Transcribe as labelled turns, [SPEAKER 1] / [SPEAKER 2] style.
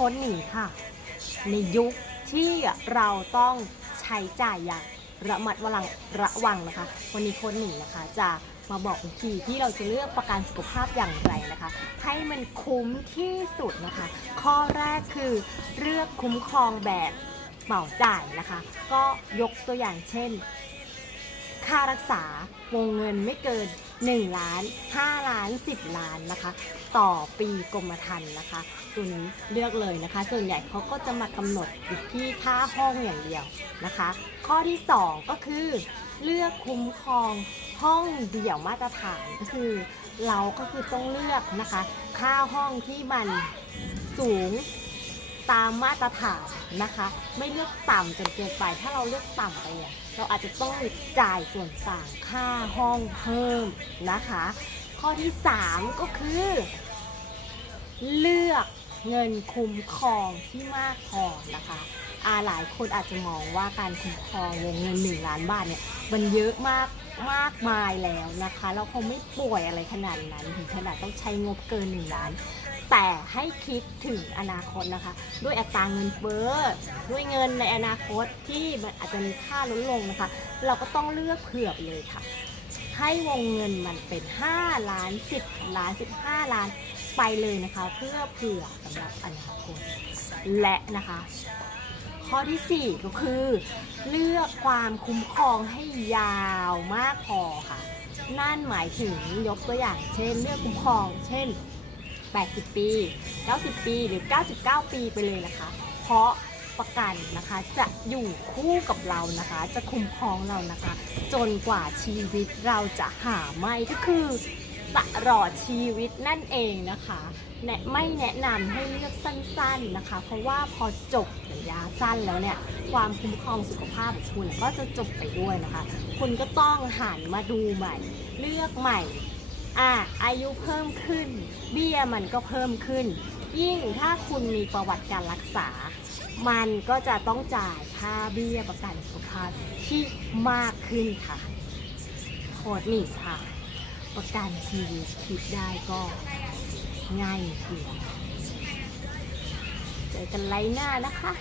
[SPEAKER 1] ค้ดหนีค่ะ ในยุคที่เราต้องใช้จ่ายอย่างระมัดระวังระวังนะคะ วันนี้โค้ดหนีนะคะ จะมาบอกวิธีที่เราจะเลือกประกันสุขภาพอย่างไรนะคะ ให้มันคุ้มที่สุดนะคะ ข้อแรกคือเลือกคุ้มครองแบบเหมาจ่ายนะคะ ก็ยกตัวอย่างเช่น ค่ารักษาวงเงินไม่เกิน 1 ล้าน 5 ล้าน 10 ล้านนะคะ ต่อปีกรมธรรม์นะคะตัวนี้เลือกเลยนะคะ ส่วนใหญ่เขาก็จะมากำหนดอยู่ที่ค่าห้องอย่างเดียวนะคะ ข้อที่ 2 ก็คือ เลือกคุ้มครองห้องเดี่ยวมาตรฐานก็คือ เราก็คือต้องเลือกนะคะ ค่าห้องที่มันสูง ตามมาตรฐานนะคะ ไม่เลือกต่ำจนเกินไป ถ้าเราเลือกต่ำไปเนี่ยเราอาจจะต้องจ่ายส่วนต่างค่าห้องเพิ่มนะคะ ข้อที่ 3 ก็คือ เลือกเงินคุ้มครองที่มากพอนะคะอาหลายคนอาจจะมองว่าการคุ้มครองวงเงิน 1 ล้านบาทเนี่ยมันเยอะมากมากมายแล้วนะคะแล้วคงไม่ป่วยอะไรขนาดนั้นถึงขนาดต้องใช้งบเกิน 1 ล้าน แต่ให้คิดถึงอนาคตนะคะ ด้วยอัตราเงินเฟ้อด้วยเงินในอนาคตที่มันอาจจะมีค่าลดลงนะคะ เราก็ต้องเลือกเผื่อไปเลยค่ะ ให้วงเงินมันเป็น 5 ล้าน 10 ล้าน 15 ล้านไปเลยนะคะ เพื่อเผื่อสำหรับอนาคตและนะคะ ข้อทีสี่4 ก็คือ เลือกความคุ้มครองให้ยาวมากพอค่ะ นั่นหมายถึงยกตัวอย่างเช่น เลือกคุ้มครอง เช่น 80 ปี 90 ปี หรือ 99 ปีไปเลยนะคะ เพราะประกันนะคะจะอยู่คู่กับเรานะคะ จะคุ้มครองเรานะคะ จนกว่าชีวิตเราจะหาไม่ก็คือตลอดชีวิตนั่นเองนะคะแนะไม่แนะนำให้เลือกสั้นๆนะคะ เพราะว่าพอจบสัญญาสั้นแล้วเนี่ยความคุ้มครองสุขภาพของคุณก็จะจบไปด้วยนะคะ คุณก็ต้องหันมาดูใหม่ เลือกใหม่อะ อายุเพิ่มขึ้น เบี้ยมันก็เพิ่มขึ้น ยิ่งถ้าคุณมีประวัติการรักษา มันก็จะต้องจ่ายค่าเบี้ยประกันสุขภาพที่มากขึ้นค่ะโคดนี่ค่ะ ประกันชีวิตคิดได้ก็ง่ายเดียวเจอกันไลน์หน้านะคะ